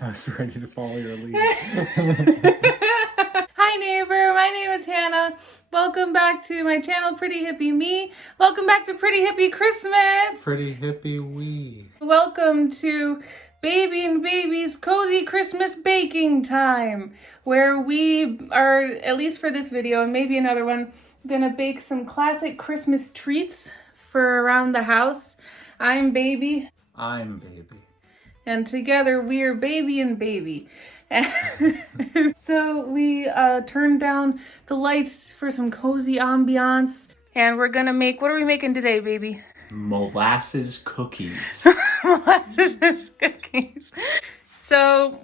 I was ready to follow your lead. Hi neighbor, my name is Hannah. Welcome back to my channel, Pretty Hippie Me. Welcome back to Pretty Hippie Christmas. Pretty hippie wee. Welcome to Baby and Baby's Cozy Christmas Baking Time, where we are, at least for this video and maybe another one, gonna bake some classic Christmas treats for around the house. I'm Baby. I'm Baby. And together we are Baby and Baby. So we turned down the lights for some cozy ambiance. And we're gonna make, what are we making today, Baby? Molasses cookies. Molasses cookies. So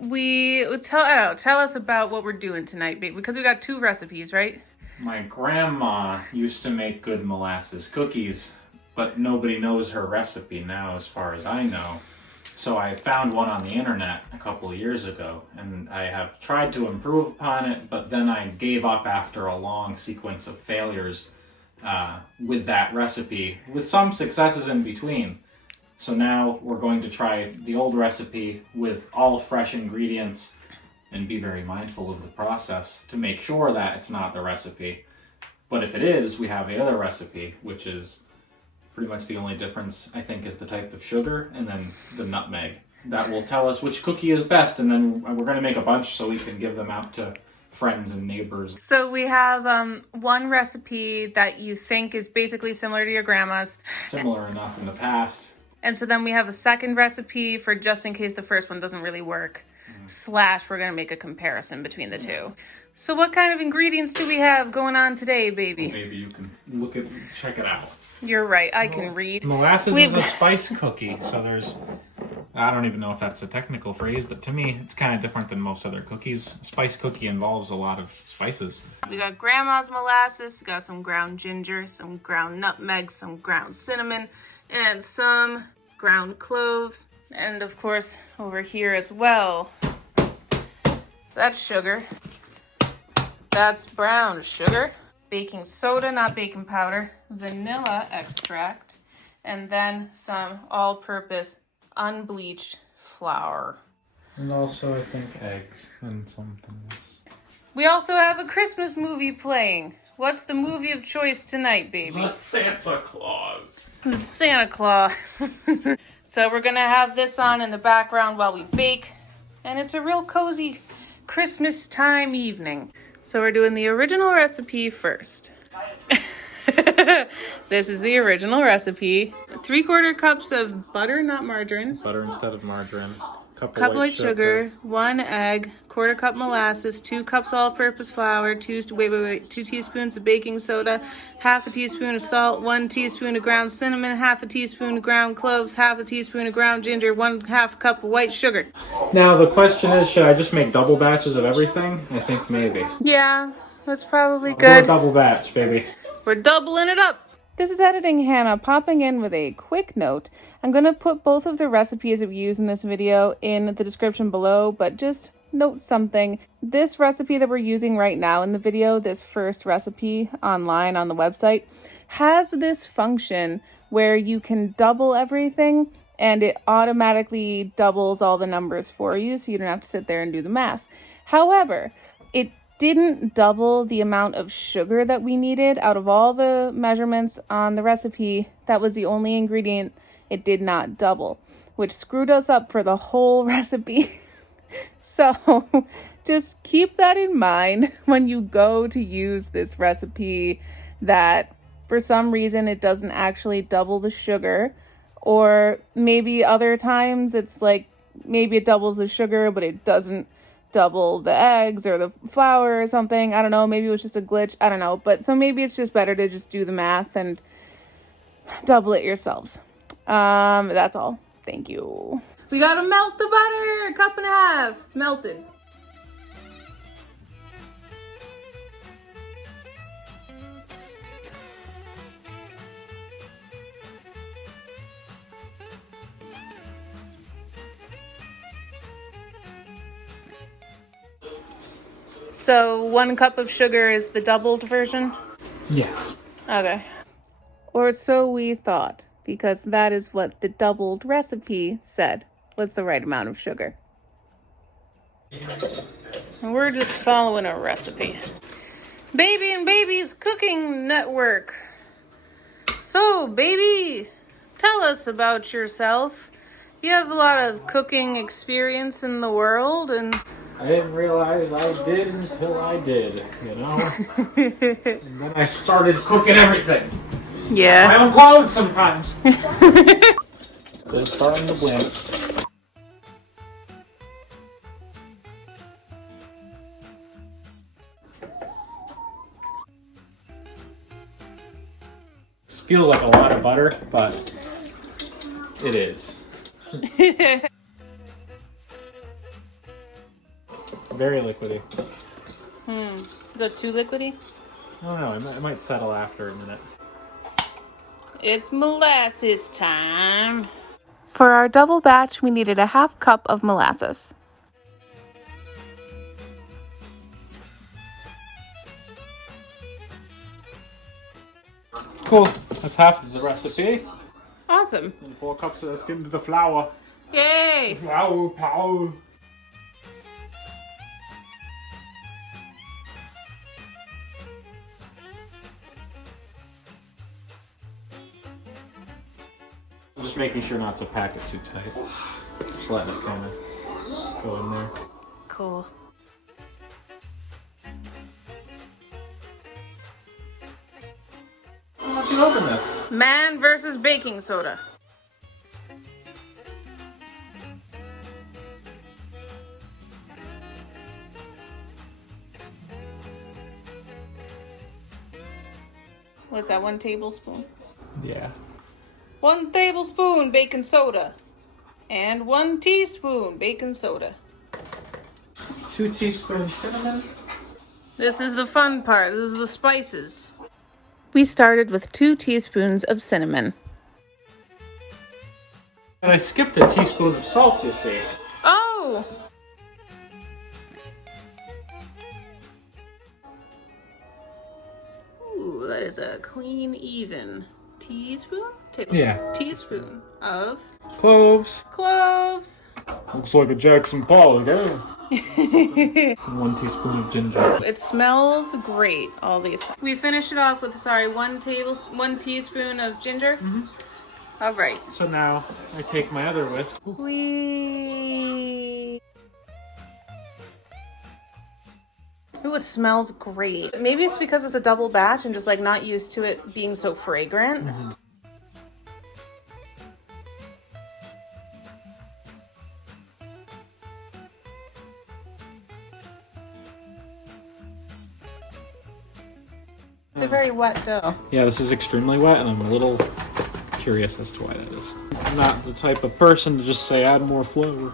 tell us about what we're doing tonight, Baby, because we got two recipes, right? My grandma used to make good molasses cookies, but nobody knows her recipe now as far as I know. So I found one on the internet a couple of years ago, and I have tried to improve upon it, but then I gave up after a long sequence of failures with that recipe, with some successes in between. So now we're going to try the old recipe with all fresh ingredients and be very mindful of the process to make sure that it's not the recipe. But if it is, we have the other recipe, which is pretty much the only difference, I think, is the type of sugar and then the nutmeg. That will tell us which cookie is best, and then we're going to make a bunch so we can give them out to friends and neighbors. So we have one recipe that you think is basically similar to your grandma's. Similar enough in the past. And so then we have a second recipe for just in case the first one doesn't really work. Slash, we're going to make a comparison between the two. So what kind of ingredients do we have going on today, Baby? Well, maybe you can check it out. You're right, I can read. Molasses is a spice cookie, so there's, I don't even know if that's a technical phrase, but to me, it's kind of different than most other cookies. A spice cookie involves a lot of spices. We got grandma's molasses, got some ground ginger, some ground nutmeg, some ground cinnamon, and some ground cloves. And of course, over here as well, that's sugar. That's brown sugar. Baking soda, not baking powder, vanilla extract, and then some all-purpose unbleached flour. And also, I think, eggs and something else. We also have a Christmas movie playing. What's the movie of choice tonight, Baby? Not Santa Claus. Santa Claus. So we're gonna have this on in the background while we bake, and it's a real cozy Christmas time evening. So we're doing the original recipe first. This is the original recipe. 3/4 cups of butter, not margarine. Butter instead of margarine. Cup of white sugar, 1 egg, 1/4 cup molasses, 2 cups all-purpose flour, 2 teaspoons of baking soda, 1/2 teaspoon of salt, 1 teaspoon of ground cinnamon, 1/2 teaspoon of ground cloves, 1/2 teaspoon of ground ginger, 1/2 cup of white sugar. Now the question is, should I just make double batches of everything? I think maybe. Yeah, that's probably Do a good. double batch, baby. We're doubling it up. This is Editing Hannah popping in with a quick note. I'm going to put both of the recipes that we use in this video in the description below, but just note something. This recipe that we're using right now in the video, this first recipe online on the website, has this function where you can double everything and it automatically doubles all the numbers for you, so you don't have to sit there and do the math. However, it didn't double the amount of sugar that we needed. Out of all the measurements on the recipe, that was the only ingredient it did not double, which screwed us up for the whole recipe. So just keep that in mind when you go to use this recipe, that for some reason it doesn't actually double the sugar, or maybe other times it's like maybe it doubles the sugar but it doesn't double the eggs or the flour or something. I don't know, maybe it was just a glitch, I don't know. But so maybe it's just better to just do the math and double it yourselves. That's all. Thank you. We gotta melt the butter, 1.5 cups melted. So 1 cup of sugar is the doubled version? Yes. Okay. Or so we thought, because that is what the doubled recipe said was the right amount of sugar. And we're just following a recipe. Baby and Baby's Cooking Network. So, baby, tell us about yourself. You have a lot of cooking experience in the world, and I didn't realize I did until I did, you know? And then I started cooking everything. yeah. My own clothes sometimes. They're starting to blend. This feels like a lot of butter, but it is. Very liquidy. Is that too liquidy? I don't know, it might settle after a minute. It's molasses time. For our double batch, we needed a half cup of molasses. Cool, that's half of the recipe. Awesome. And 4 cups of let's get into the flour. Yay! Flour power. I'm just making sure not to pack it too tight. Just letting it kind of go in there. Cool. Why don't you open this? Man versus baking soda. What's that, 1 tablespoon? Yeah. 1 tablespoon baking soda. And 1 teaspoon baking soda. 2 teaspoons cinnamon. This is the fun part. This is the spices. We started with 2 teaspoons of cinnamon. And I skipped a teaspoon of salt, you see. Oh! Ooh, that is a clean, even teaspoon? Yeah. Teaspoon of Cloves. cloves. Looks like a Jackson Pollock, eh? 1 teaspoon of ginger. It smells great, all these. We finished it off with, 1 teaspoon of ginger. All right. So now I take my other whisk. Whee! Ooh, it smells great. Maybe it's because it's a double batch. I'm just like not used to it being so fragrant. It's a very wet dough. Yeah, this is extremely wet, and I'm a little curious as to why that is. I'm not the type of person to just say add more flour.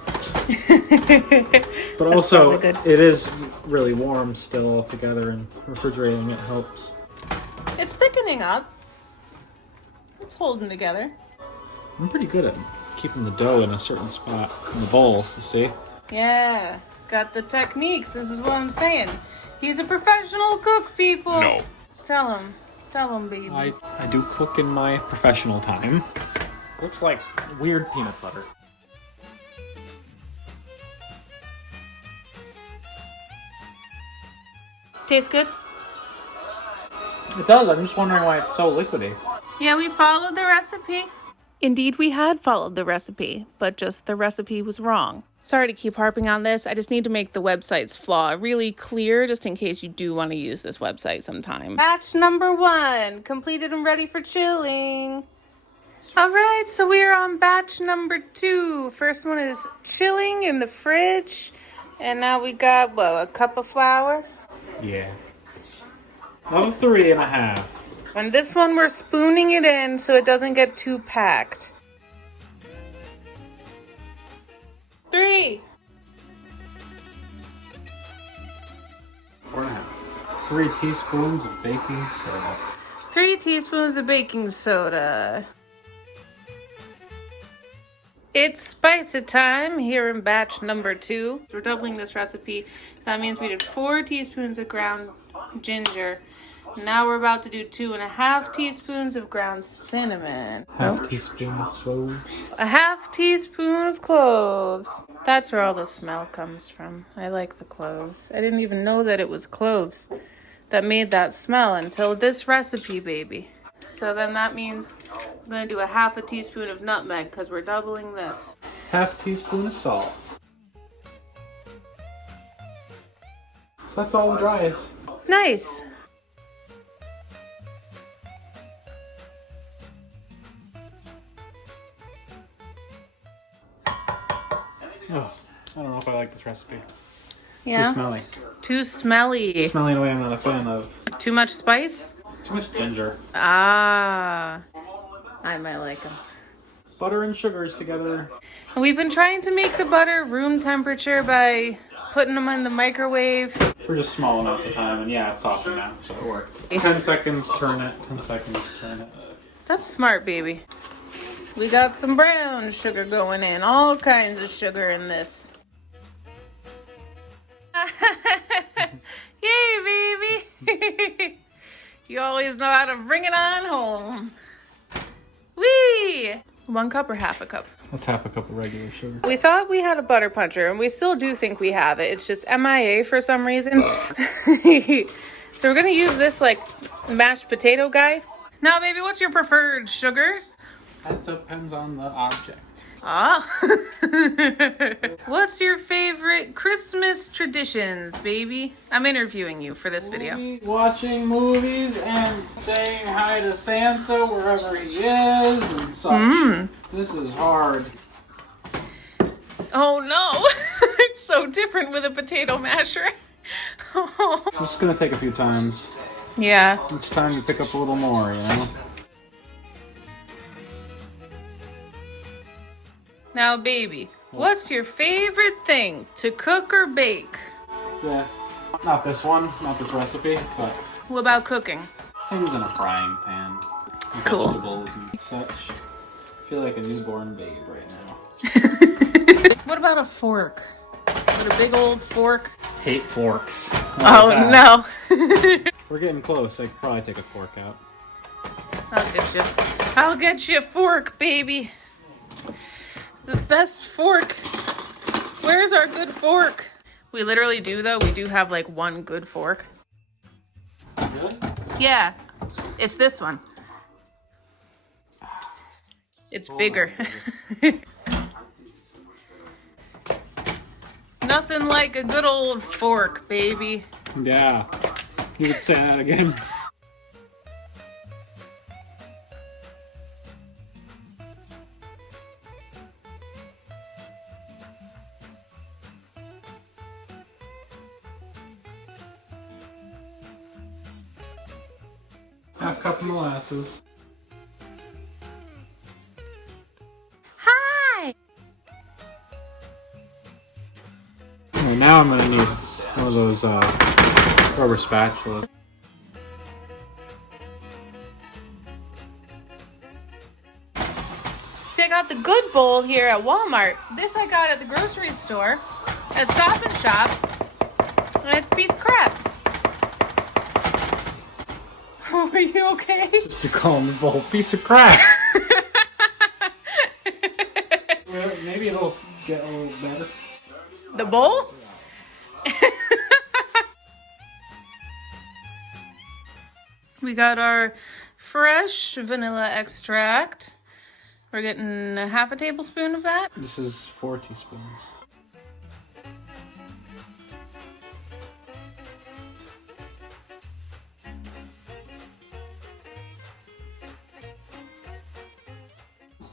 But also, good. it is really warm still altogether, and refrigerating it helps. It's thickening up. It's holding together. I'm pretty good at keeping the dough in a certain spot in the bowl, you see? Yeah, got the techniques. This is what I'm saying. He's a professional cook, people. No. Tell him, baby. I do cook in my professional time. Looks like weird peanut butter. Tastes good? It does, I'm just wondering why it's so liquidy. Yeah, we followed the recipe. Indeed, we had followed the recipe, but just the recipe was wrong. Sorry to keep harping on this. I just need to make the website's flaw really clear, just in case you do want to use this website sometime. Batch number 1, completed and ready for chilling. All right, so we are on batch number 2. First one is chilling in the fridge. And now we got, a cup of flour? Yeah. Another 3.5. And this one we're spooning it in so it doesn't get too packed. 3. 4.5. 3 teaspoons of baking soda. 3 teaspoons of baking soda. It's spicy time here in batch number 2. We're doubling this recipe. That means we did 4 teaspoons of ground ginger Now we're about to do 2.5 teaspoons of ground cinnamon. Half teaspoon of cloves. A half teaspoon of cloves. That's where all the smell comes from. I like the cloves. I didn't even know that it was cloves that made that smell until this recipe, baby. So then that means I'm gonna do a half a teaspoon of nutmeg because we're doubling this. Half teaspoon of salt. So that's all the dries. Nice. Oh, I don't know if I like this recipe. Yeah. Too smelly. Too smelly. Smelly in a way I'm not a fan of. Too much spice? Too much ginger. Ah. I might like them. Butter and sugars together. We've been trying to make the butter room temperature by putting them in the microwave. For just small amounts of time, and yeah, it's softened now, so it worked. 10 seconds, turn it. 10 seconds, turn it. That's smart, baby. We got some brown sugar going in. All kinds of sugar in this. Yay, baby! You always know how to bring it on home. Whee! 1 cup or half a cup? That's half a cup of regular sugar. We thought we had a butter puncher, and we still do think we have it. It's just MIA for some reason. So we're gonna use this like mashed potato guy. Now, baby, what's your preferred sugar? That depends on the object. Ah. What's your favorite Christmas traditions, baby? I'm interviewing you for this video. Watching movies and saying hi to Santa wherever he is and such. This is hard. Oh no. It's so different with a potato masher. This is gonna take a few times. Yeah. Each time you pick up a little more, you know? Now, baby, what's your favorite thing to cook or bake? Yes. Not this one, not this recipe, but What about cooking? things in a frying pan. Cool. Vegetables and such. I feel like a newborn babe right now. What about a fork? With a big old fork? Hate forks. Oh no. We're getting close. I could probably take a fork out. I'll get you. I'll get you a fork, baby. The best fork. Where's our good fork? We literally do, though. We do have like one good fork. Really? Yeah. It's this one. It's bigger. Nothing like a good old fork, baby. Yeah. You could say that again. Half cup of molasses. Hi! Well, now I'm gonna need one of those rubber spatulas. See, I got the good bowl here at Walmart. This I got at the grocery store at Stop and Shop. And it's a piece of crap. Are you okay? Just to call them the whole piece of crap. Well, maybe it'll get a little better. The bowl? We got our fresh vanilla extract. We're getting a half a tablespoon of that. This is 4 teaspoons.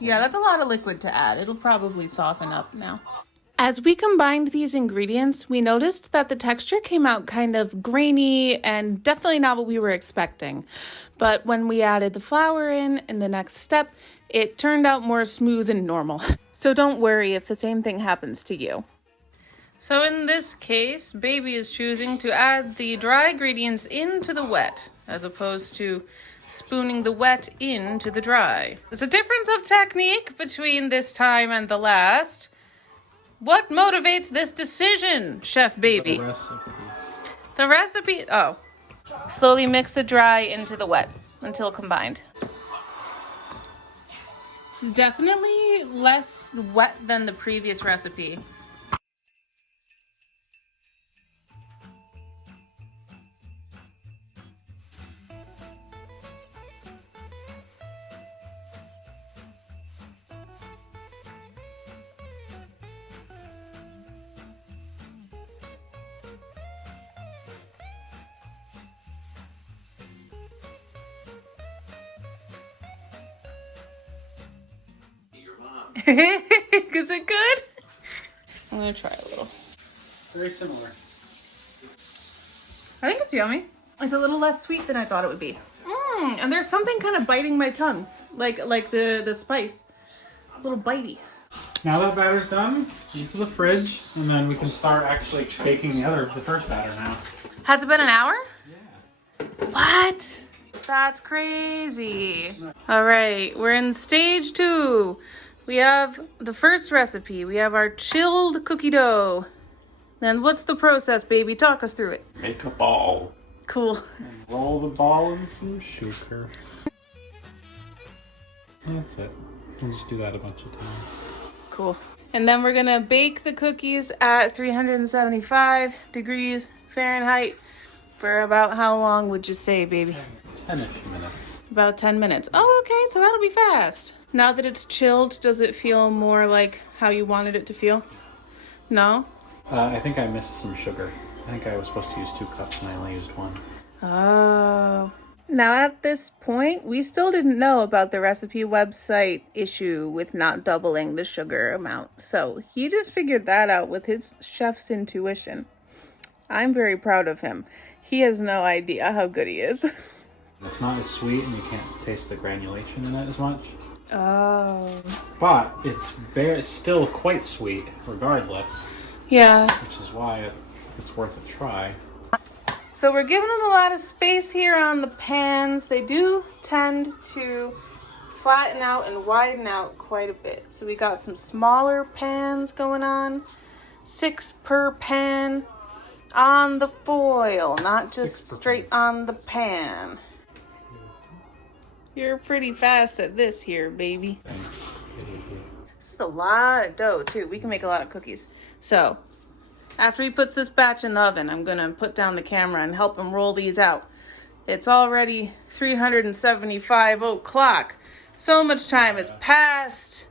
Yeah, that's a lot of liquid to add. It'll probably soften up now. As we combined these ingredients, we noticed that the texture came out kind of grainy and definitely not what we were expecting. But when we added the flour in the next step, it turned out more smooth and normal. So don't worry if the same thing happens to you. So in this case, baby is choosing to add the dry ingredients into the wet, as opposed to spooning the wet into the dry. There's a difference of technique between this time and the last. What motivates this decision, Chef Baby? The recipe. The recipe, oh. Slowly mix the dry into the wet until combined. It's definitely less wet than the previous recipe. Is it good? I'm gonna try a little. Very similar. I think it's yummy. It's a little less sweet than I thought it would be. And there's something kind of biting my tongue, like the spice. A little bitey. Now that batter's done, into the fridge, and then we can start actually baking the first batter now. Has it been an hour? Yeah. What? That's crazy. All right, we're in stage 2. We have the first recipe. We have our chilled cookie dough. Then what's the process, baby? Talk us through it. Make a ball. Cool. And roll the ball in some sugar. That's it. We'll just do that a bunch of times. Cool. And then we're gonna bake the cookies at 375 degrees Fahrenheit for about how long would you say, baby? 10-ish minutes. About 10 minutes. Oh, okay, so that'll be fast. Now that it's chilled, does it feel more like how you wanted it to feel? No? I think I missed some sugar. I think I was supposed to use 2 cups and I only used 1. Oh. Now at this point, we still didn't know about the recipe website issue with not doubling the sugar amount. So he just figured that out with his chef's intuition. I'm very proud of him. He has no idea how good he is. It's not as sweet and you can't taste the granulation in it as much. Oh. But it's still quite sweet regardless. Yeah. Which is why it's worth a try. So we're giving them a lot of space here on the pans. They do tend to flatten out and widen out quite a bit. So we got some smaller pans going on. 6 per pan on the foil, not just straight on the pan. You're pretty fast at this here, baby. This is a lot of dough too. We can make a lot of cookies. So after he puts this batch in the oven, I'm gonna put down the camera and help him roll these out. It's already 375 o'clock. So much time has passed.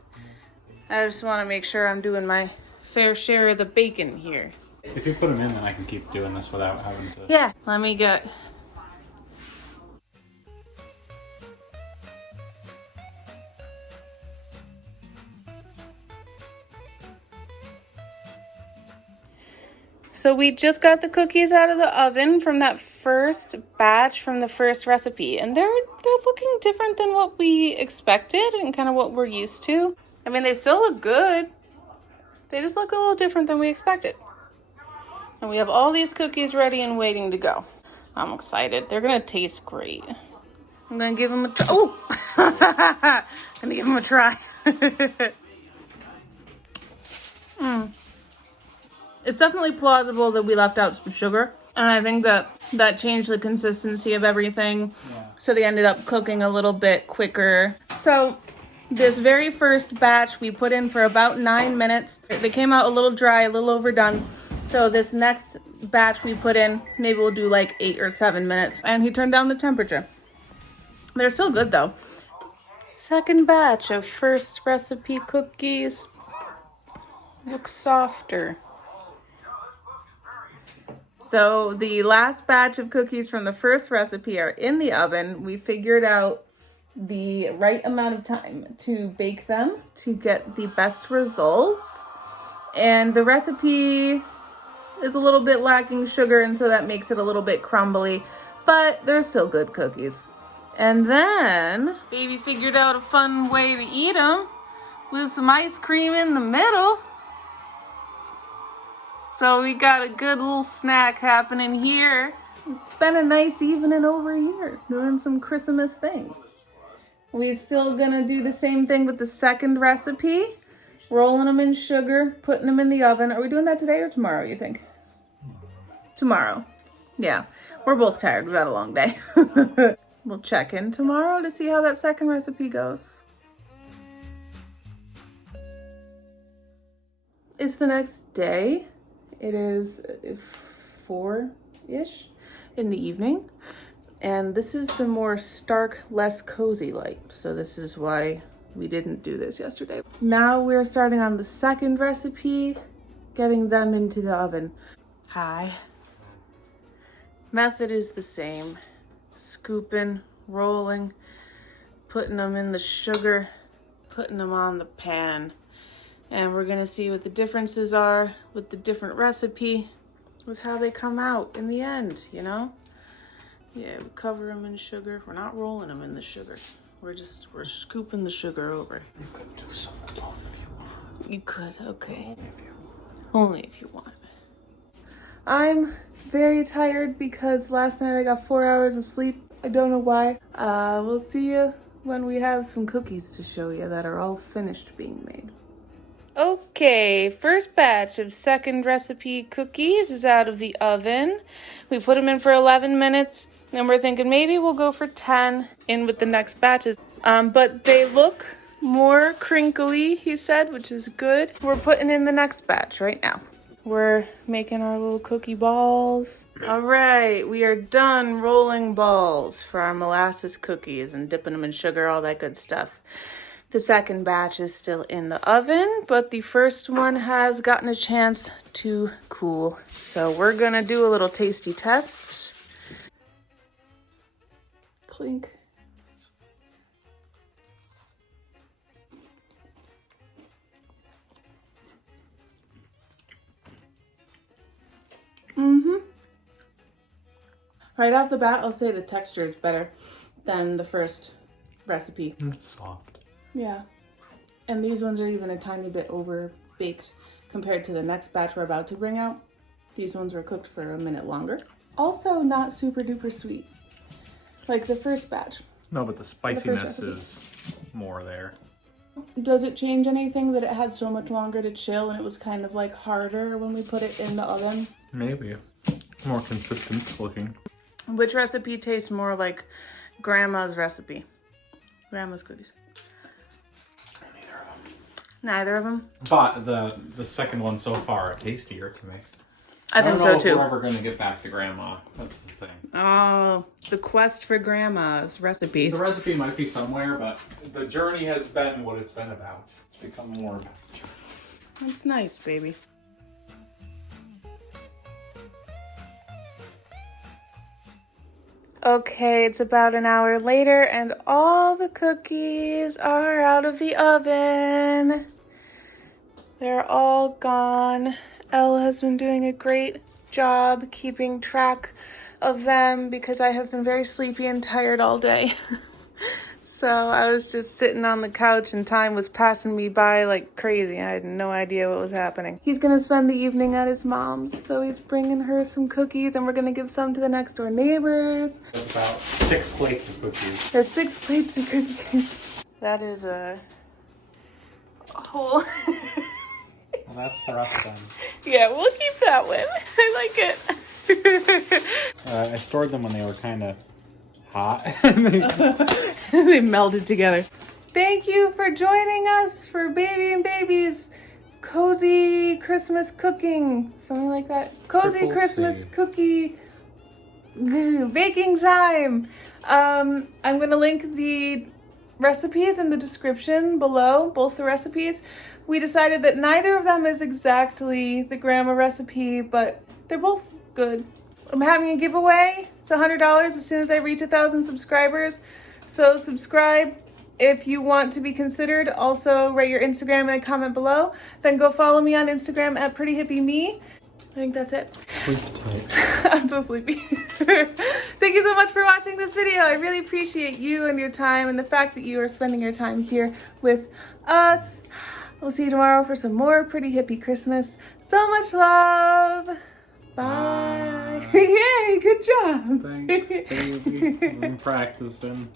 I just wanna make sure I'm doing my fair share of the bacon here. If you put them in, then I can keep doing this without having to... Yeah, let me get... So we just got the cookies out of the oven from that first batch from the first recipe. And they're looking different than what we expected and kind of what we're used to. I mean, they still look good. They just look a little different than we expected. And we have all these cookies ready and waiting to go. I'm excited. They're going to taste great. I'm going to give them a... Oh! I'm going to give them a try. It's definitely plausible that we left out some sugar. And I think that changed the consistency of everything. Yeah. So they ended up cooking a little bit quicker. So this very first batch we put in for about 9 minutes. They came out a little dry, a little overdone. So this next batch we put in, maybe we'll do like 8 or 7 minutes. And he turned down the temperature. They're still good though. Second batch of first recipe cookies. Looks softer. So the last batch of cookies from the first recipe are in the oven. We figured out the right amount of time to bake them to get the best results. And the recipe is a little bit lacking sugar, and so that makes it a little bit crumbly, but they're still good cookies. And then baby figured out a fun way to eat them with some ice cream in the middle. So we got a good little snack happening here. It's been a nice evening over here, doing some Christmas things. We're still gonna do the same thing with the second recipe. Rolling them in sugar, putting them in the oven. Are we doing that today or tomorrow, you think? Tomorrow. Yeah, we're both tired. We've had a long day. We'll check in tomorrow to see how that second recipe goes. It's the next day. It is 4-ish in the evening. And this is the more stark, less cozy light. So this is why we didn't do this yesterday. Now we're starting on the second recipe, getting them into the oven. Hi. Method is the same. Scooping, rolling, putting them in the sugar, putting them on the pan. And we're gonna see what the differences are with the different recipe, with how they come out in the end, you know? Yeah, we cover them in sugar. We're not rolling them in the sugar. We're scooping the sugar over. You could do some of both if you want. You could, okay. Only if you want. I'm very tired because last night I got 4 hours of sleep. I don't know why. We'll see you when we have some cookies to show you that are all finished being made. Okay, first batch of second recipe cookies is out of the oven. We put them in for 11 minutes, and we're thinking maybe we'll go for 10 in with the next batches. But they look more crinkly, he said, which is good. We're putting in the next batch right now. We're making our little cookie balls. All right, we are done rolling balls for our molasses cookies and dipping them in sugar, all that good stuff. The second batch is still in the oven, but the first one has gotten a chance to cool. So we're gonna do a little tasty test. Clink. Right off the bat, I'll say the texture is better than the first recipe. It's soft. Yeah. And these ones are even a tiny bit over baked compared to the next batch we're about to bring out. These ones were cooked for a minute longer. Also not super duper sweet, like the first batch. No, but the spiciness is more there. Does it change anything that it had so much longer to chill and it was kind of like harder when we put it in the oven? Maybe. More consistent looking. Which recipe tastes more like Grandma's recipe? Grandma's cookies. Neither of them? But the second one so far are tastier to me. I think so too. I don't know if we're ever going to get back to Grandma. That's the thing. Oh, the quest for Grandma's recipes. The recipe might be somewhere, but the journey has been what it's been about. It's become more about the journey. That's nice, baby. Okay, it's about an hour later and all the cookies are out of the oven. They're all gone. Elle has been doing a great job keeping track of them because I have been very sleepy and tired all day. So I was just sitting on the couch and time was passing me by like crazy. I had no idea what was happening. He's gonna spend the evening at his mom's, so he's bringing her some cookies and we're gonna give some to the next door neighbors. That's about 6 plates of cookies. There's 6 plates of cookies. That is a whole... Well, that's for us then. Yeah, we'll keep that one. I like it. I stored them when they were kind of hot. They melded together. Thank you for joining us for Baby and Baby's cozy Christmas cooking. Something like that. Cozy Triple Christmas C. cookie baking time. I'm going to link the recipes in the description below, both the recipes. We decided that neither of them is exactly the Grandma recipe, but they're both good. I'm having a giveaway. It's $100 as soon as I reach 1,000 subscribers. So subscribe if you want to be considered. Also, write your Instagram in a comment below. Then go follow me on Instagram at PrettyHippieMe. I think that's it. Sleep tight. I'm so sleepy. Thank you so much for watching this video. I really appreciate you and your time and the fact that you are spending your time here with us. We'll see you tomorrow for some more Pretty Hippie Christmas. So much love. Bye. Yay, good job. Thanks, baby. I'm practicing.